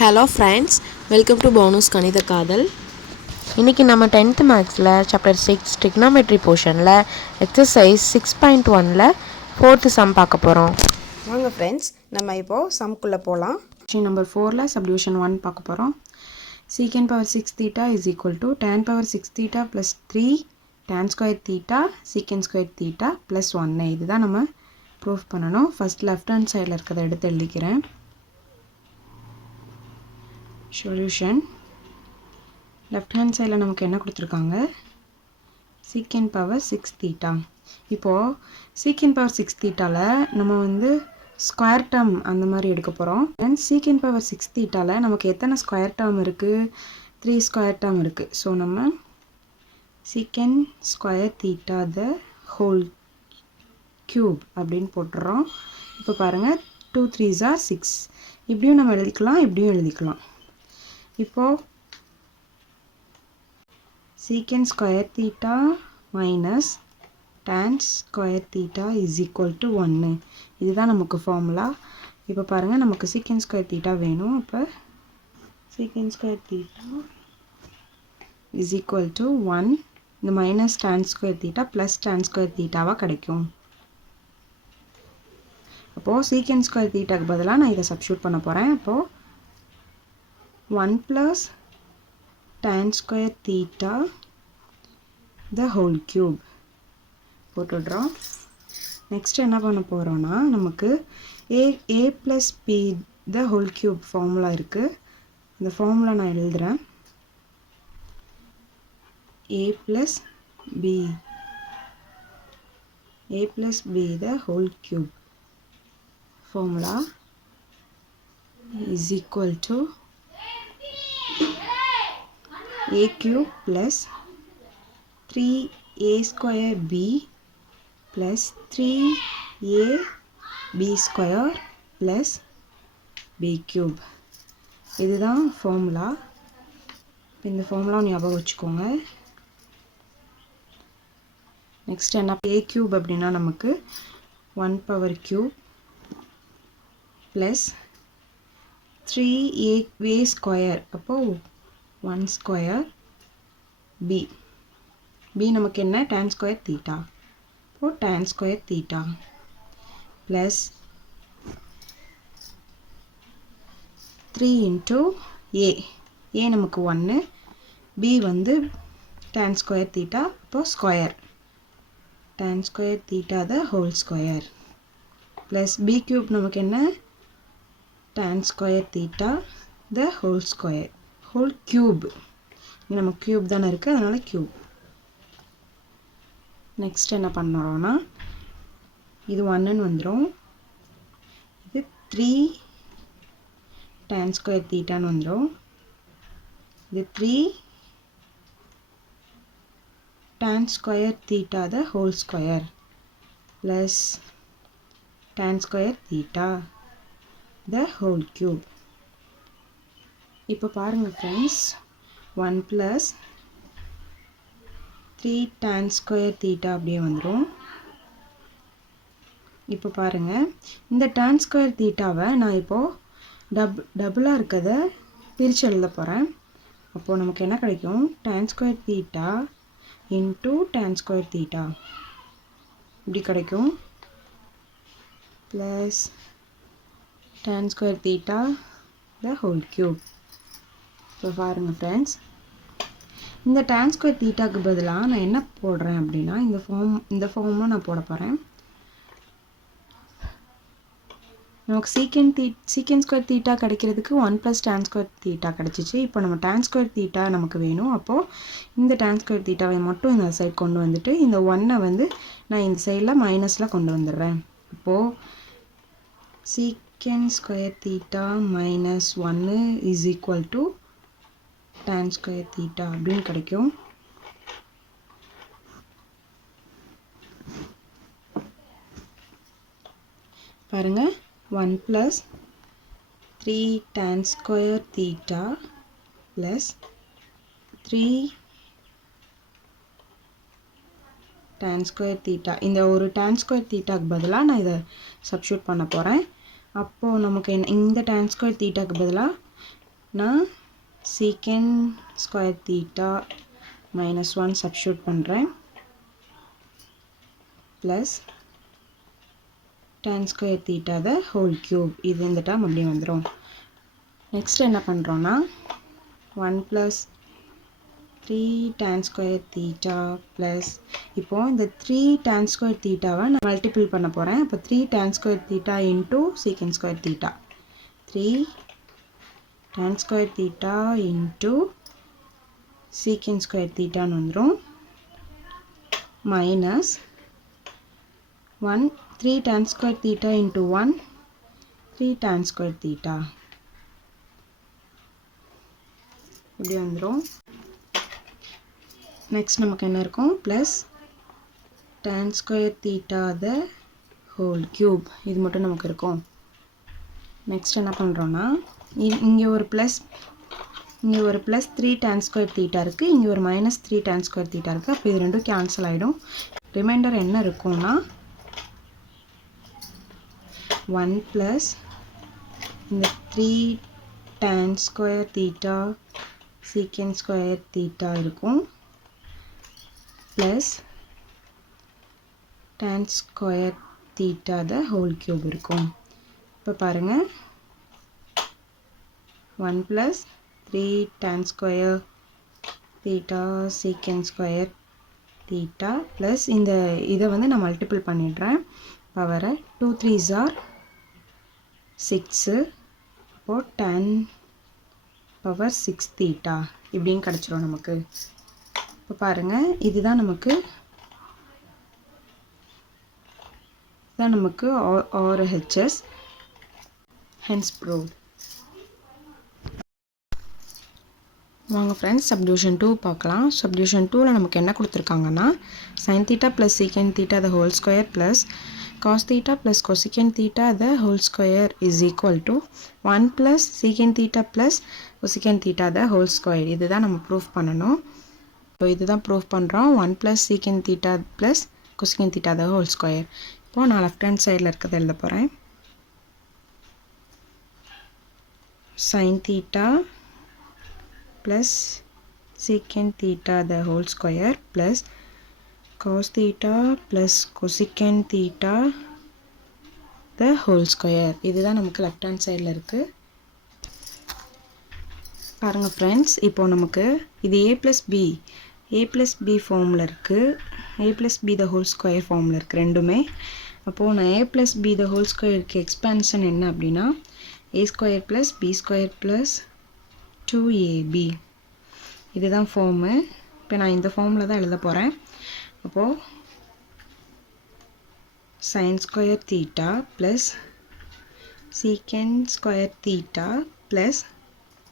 Hello friends, welcome to bonus கணித காதல். இன்றைக்கி நம்ம 10th மேக்ஸில் சாப்டர் 6 ட்ரிக்னாமெட்ரி போர்ஷனில் எக்ஸசைஸ் 6.1ல் 4th சம் பார்க்க போகிறோம். வாங்க ஃப்ரெண்ட்ஸ், நம்ம இப்போது சம்குள்ளே போகலாம். கொஸ்டின் நம்பர் 4ல் சப்டிவிஷன் 1 பார்க்க போகிறோம். சீக்கன் power 6 theta is equal to tan power 6 theta plus 3 tan square theta secant square theta plus 1. இதுதான் நம்ம ப்ரூஃப் பண்ணணும். ஃபஸ்ட் லெஃப்ட் ஹேண்ட் சைடில் இருக்கிறத எடுத்து எழுதிக்கிறேன். சொல்யூஷன் லெஃப்ட் ஹேண்ட் சைடில் நமக்கு என்ன கொடுத்துருக்காங்க, சீக்கன் பவர் 6 தீட்டா. இப்போது சீக்கன் பவர் 6 தீட்டாவில் நம்ம ஸ்கொயர் டேர்ம் அந்த மாதிரி எடுக்க போகிறோம். அண்ட் சீக்கன் பவர் 6 தீட்டாவில் நமக்கு எத்தனை ஸ்கொயர் டேர்ம் இருக்குது, 3 ஸ்கொயர் டேர்ம் இருக்குது. ஸோ நம்ம சீக்கன் square theta the whole cube அப்படின்னு போட்டுறோம். இப்போ பாருங்கள், 2 3s are 6. இப்படியும் நம்ம எழுதிக்கலாம், இப்படியும் எழுதிக்கலாம். இப்போது சீக்கன் square theta minus tan square theta is equal to 1. இதுதான் நமக்கு ஃபார்முலா. இப்போ பாருங்கள், நமக்கு சீக்கன் ஸ்கொயர் தீட்டா வேணும். அப்போ சீக்கன் square theta is equal to 1. இந்த minus tan square theta plus tan square தீட்டாவாக கிடைக்கும். அப்போது சீக்கன் ஸ்கொயர் தீட்டாக்கு பதிலாக நான் இதை சப்ஸ்டியூட் பண்ண போகிறேன். அப்போது 1 plus tan square theta the whole cube போட்டுடுறோம். நெக்ஸ்ட் என்ன பண்ண போகிறோன்னா, நமக்கு a plus b the whole cube formula இருக்குது. இந்த ஃபார்முலா நான் எழுதுகிறேன். a plus b the whole cube formula is equal to a cube plus 3a square b plus 3ab square plus b cube. இதுதான் formula. இந்த formula ஞாபகம் வச்சுக்கோங்க. Next என்ன, a cube அப்படின்னா நமக்கு 1 power cube plus 3a square, அப்போது 1 square b நமக்கு என்ன, tan ஸ்கொயர் தீட்டா. இப்போது tan square theta plus 3 into a நமக்கு 1, b tan ஸ்கொயர் தீட்டா. அப்போது square tan square theta the whole square plus b cube நமக்கு என்ன, tan square theta the whole square whole cube. இங்கே நமக்கு cube தானே இருக்குது, அதனால் க்யூப். நெக்ஸ்ட் என்ன பண்ணுறோன்னா, இது 1ன்னு வந்துடும். இது 3 tan ஸ்கொயர் தீட்டான்னு வந்துடும். இது 3 tan square theta the whole square plus tan square theta the whole cube. இப்போ பாருங்கள் friends, 1 plus 3 tan square theta அப்படியே வந்துடும். இப்போ பாருங்கள், இந்த tan ஸ்கொயர் தீட்டாவை நான் இப்போது டபுளாக இருக்கிறத பிரித்து எழுத போகிறேன். அப்போது நமக்கு என்ன கிடைக்கும், tan square theta into tan square theta இப்படி கிடைக்கும். Plus tan square theta the whole cube. இப்போ பாருங்கள் ஃப்ரெண்ட்ஸ், இந்த tan ஸ்கொயர் தீட்டாக்கு பதிலாக நான் என்ன போடுறேன் அப்படின்னா, இந்த ஃபார்மும் நான் போட போகிறேன். நமக்கு சீக்கன் ஸ்கொயர் தீட்டா கிடைக்கிறதுக்கு 1 plus tan ஸ்கொயர் தீட்டா கிடச்சிச்சு. இப்போ நம்ம tan ஸ்கொயர் தீட்டா நமக்கு வேணும். அப்போது இந்த tan ஸ்கொயர் தீட்டாவை மட்டும் இந்த சைட் கொண்டு வந்துட்டு, இந்த 1 நான் இந்த சைடில் மைனஸில் கொண்டு வந்துடுறேன். இப்போது சீக்கன் square theta minus 1 is equal to tan square theta அப்படின்னு கிடைக்கும். பாருங்கள், 1 plus 3 tan square theta plus 3 tan square theta. இந்த ஒரு tan ஸ்கொயர் தீட்டாக்கு பதிலாக நான் இதை சப்ஸ்டியூட் பண்ண போகிறேன். அப்போது நமக்கு இந்த tan ஸ்கொயர் தீட்டாக்கு பதிலாக நான் சீக்கன் ஸ்கொயர் தீட்டா -1 சப்ஸ்டியூட் பண்ணுறேன் plus tan square theta the whole cube. இது இந்த டேர்ம் அப்படியே வந்துடும். நெக்ஸ்ட் என்ன பண்ணுறோன்னா 1 + 3 tan ஸ்கொயர் தீட்டா ப்ளஸ் இப்போது இந்த 3 tan ஸ்கொயர் தீட்டாவை நான் மல்டிபிள் பண்ண போகிறேன். அப்போ 3 tan square theta into secant square theta 3 tan square theta into secant square தீட்டான்னு வந்துடும் minus 3 tan square theta into 1 3 tan square theta இப்படி வந்துடும். நெக்ஸ்ட் நமக்கு என்ன இருக்கும் plus tan square theta the whole cube. இது மட்டும் நமக்கு இருக்கும். நெக்ஸ்ட் என்ன பண்ணுறோன்னா இங்கே ஒரு ப்ளஸ் 3 tan ஸ்கொயர் தீட்டா இருக்குது, இங்கே ஒரு -3 tan ஸ்கொயர் தீட்டா இருக்குது. அப்போ இது ரெண்டும் கேன்சல் ஆகிடும். ரிமைண்டர் என்ன இருக்கும்னா 1 + இந்த 3 tan square theta secant square theta இருக்கும் plus tan square theta the whole cube இருக்கும். இப்போ பாருங்கள் 1 + 3 tan square theta secant square theta plus இந்த இதை வந்து நான் மல்டிபிள் பண்ணிடுறேன் பவரை 2 3s are 6. அப்போது 10⁻6 தீட்டா இப்படின்னு கிடச்சிரும் நமக்கு. இப்போ பாருங்கள் இதுதான் நமக்கு RHS hence proved. வாங்க ஃப்ரெண்ட்ஸ் சப்டிவிஷன் 2 பார்க்கலாம். சப்டிவிஷன் 2ல் நமக்கு என்ன கொடுத்துருக்காங்கன்னா sin θ + secant θ the whole square plus cos θ + cosecant θ the whole square is equal to 1 + secant θ + cosecant θ the whole square. இதுதான் நம்ம ப்ரூஃப் பண்ணணும். இப்போ இதுதான் ப்ரூஃப் பண்ணுறோம் 1 + secant θ + cosecant θ the whole square. இப்போது நான் லெஃப்ட் ஹேண்ட் சைடில் இருக்கிறத எழுத போகிறேன். sin θ plus secant theta the whole square plus cos theta plus cosecant theta the whole square. இதுதான் நமக்கு லெஃப்ட் ஹேண்ட் சைடில் இருக்குது. பாருங்கள் ஃப்ரெண்ட்ஸ், இப்போது நமக்கு இது a plus b ஃபார்மில் இருக்குது, a plus b the whole square ஃபார்மில் இருக்குது ரெண்டுமே. அப்போது நான் a plus b the whole squareக்கு எக்ஸ்பேன்ஷன் என்ன அப்படின்னா a² plus b² plus 2ab. இதுதான் ஃபார்மு. இப்போ நான் இந்த ஃபார்மில் தான் எழுத போகிறேன். அப்போது sin square theta plus secant square theta plus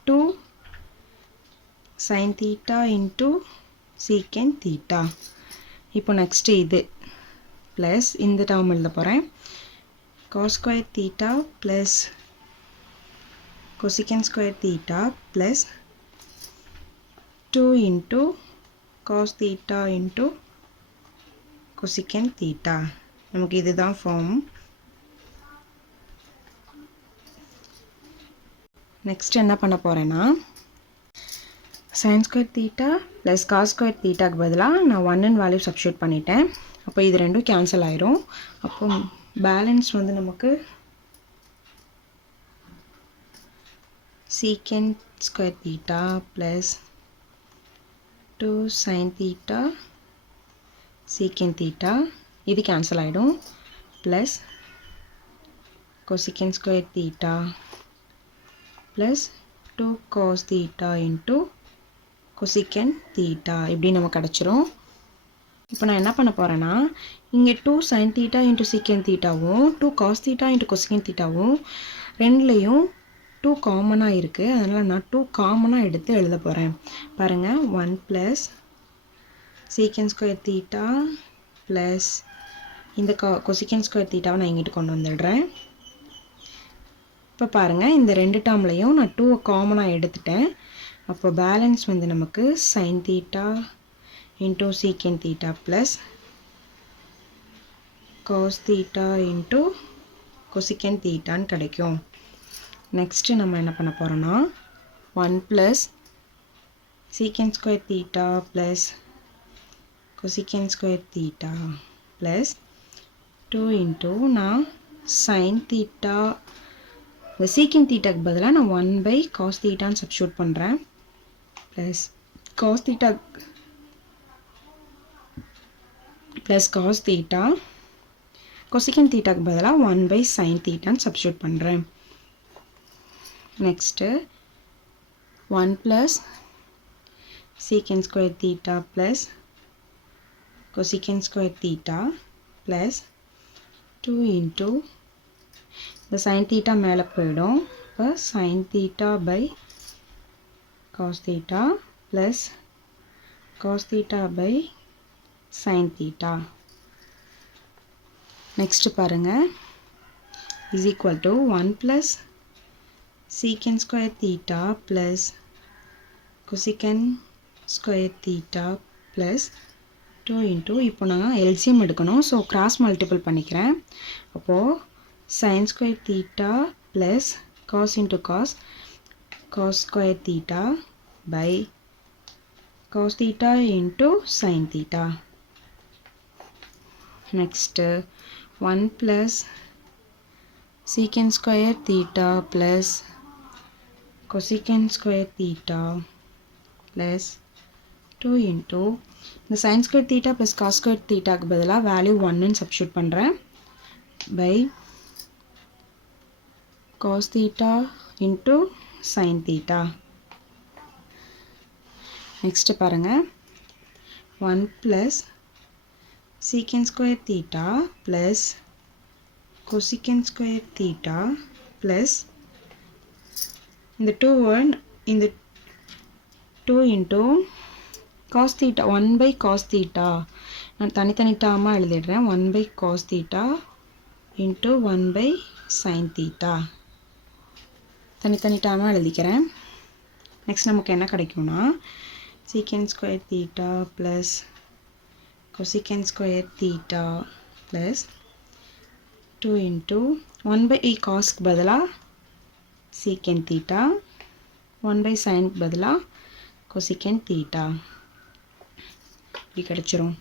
2 sin theta into secant theta. இப்போ நெக்ஸ்ட்டு இது ப்ளஸ் இந்த டேர்ம் எழுத போகிறேன். cos square theta plus cosecant square theta plus 2 into cos theta into cosecant theta. நமக்கு இதுதான் ஃபார்ம். நெக்ஸ்ட் என்ன பண்ண போகிறேன்னா sin square theta plus cos square தீட்டாக்கு பதிலாக நான் 1 வேல்யூ சப்ஸ்டியூட் பண்ணிட்டேன். அப்போ இது ரெண்டும் கேன்சல் ஆயிரும். அப்போ பேலன்ஸ் வந்து நமக்கு secant square theta plus 2 sin theta secant theta இது கேன்சல் ஆகிடும் plus cosecant square theta plus 2 cos theta into cosecant theta இப்படி நமக்கு கிடச்சிரும். இப்போ நான் என்ன பண்ண போகிறேன்னா இங்கே 2 sin theta into secant தீட்டாவும் 2 cos theta into cosecant தீட்டாவும் ரெண்டுலேயும் 2 காமனாக இருக்குது. அதனால் நான் 2 காமனாக எடுத்து எழுத போகிறேன். பாருங்கள் 1 + secant ஸ்கொயர் தீட்டா ப்ளஸ் இந்த cosecant ஸ்கொயர் தீட்டாவை நான் இங்கிட்டு கொண்டு வந்துடுறேன். இப்போ பாருங்கள் இந்த ரெண்டு டேர்ம்லையும் நான் 2 காமனாக எடுத்துட்டேன். அப்போ பேலன்ஸ் வந்து நமக்கு sin theta into secant theta plus cos theta into cosecant தீட்டான்னு கிடைக்கும். நெக்ஸ்ட்டு நம்ம என்ன பண்ண போகிறோன்னா 1 plus secant square theta plus cosecant square theta plus 2 into நான் sin theta இந்த secant theta க்கு பதிலா நான் 1 by cos theta ன்னு சப்ஸ்டிட்யூட் பண்ணுறேன் plus cos theta plus cos theta cosecant theta க்கு பதிலா 1 by sin theta ன்னு சப்ஸ்டிட்யூட் பண்ணுறேன் next 1 plus secant square theta plus cosecant square theta plus 2 into the sin theta மேலே போயிடும் இப்போ sin theta by cos theta plus cos theta by sin theta next பாருங்க is equal to 1 plus secant square theta plus cosecant square theta plus 2 into இப்போ நான் LCM எடுக்கணும் so cross multiple பண்ணிக்கிறேன் அப்போது sin square theta plus cos into cos cos square theta by cos theta into sin theta next 1 plus secant square theta plus cosecant square theta plus 2 into இந்த sin square theta plus cos square theta க்கு பதிலா value 1 ன்னு substitute பண்ணுறேன் by cos theta into sin theta next பாருங்க 1 plus secant square theta plus cosecant square theta plus இந்த 2 இந்த 2 into cos theta 1 by cos theta நான் தனித்தனி டேர்மா எழுதிடுறேன் 1 by cos theta into 1 by sin theta தனித்தனி டேர்மா எழுதிக்கிறேன் next நமக்கு என்ன கிடைக்கும்னா secant square theta plus cosecant square theta plus 2 into 1 by cos க்கு பதிலா secant theta 1 by sin க்கு பதிலா cosecant theta இப்படி கிடைச்சிரும்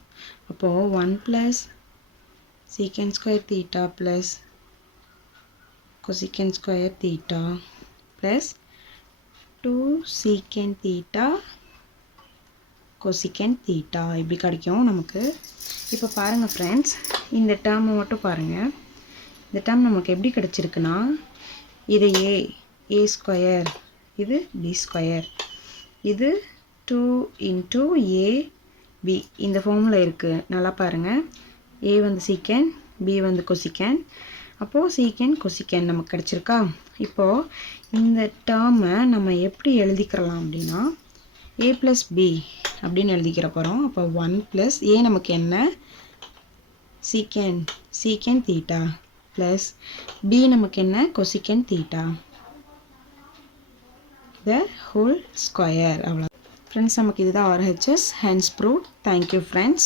அப்போது 1 plus secant square theta plus cosecant square theta plus 2 secant theta cosecant theta இப்படி கிடைக்கும் நமக்கு இப்போ பாருங்கள் ஃப்ரெண்ட்ஸ் இந்த டேர்மை மட்டும் பாருங்கள் இந்த டேர்ம் நமக்கு எப்படி கிடைச்சிருக்குன்னா இது a ஸ்கொயர் இது b ஸ்கொயர் இது 2 into a b இந்த ஃபார்மில் இருக்குது நல்லா பாருங்கள் a வந்து secant b வந்து cosecant அப்போது secant cosecant நமக்கு கிடச்சிருக்கா இப்போது இந்த டேர்மை நம்ம எப்படி எழுதிக்கிறலாம் அப்படின்னா a plus b அப்படின்னு எழுதிக்கிற போகிறோம் அப்போ 1 plus a நமக்கு என்ன secant theta plus b நமக்கு என்ன cosecant theta the whole square அவ்வளோ ஃப்ரெண்ட்ஸ் நமக்கு இதுதான் RHS hence proved. Thank you friends.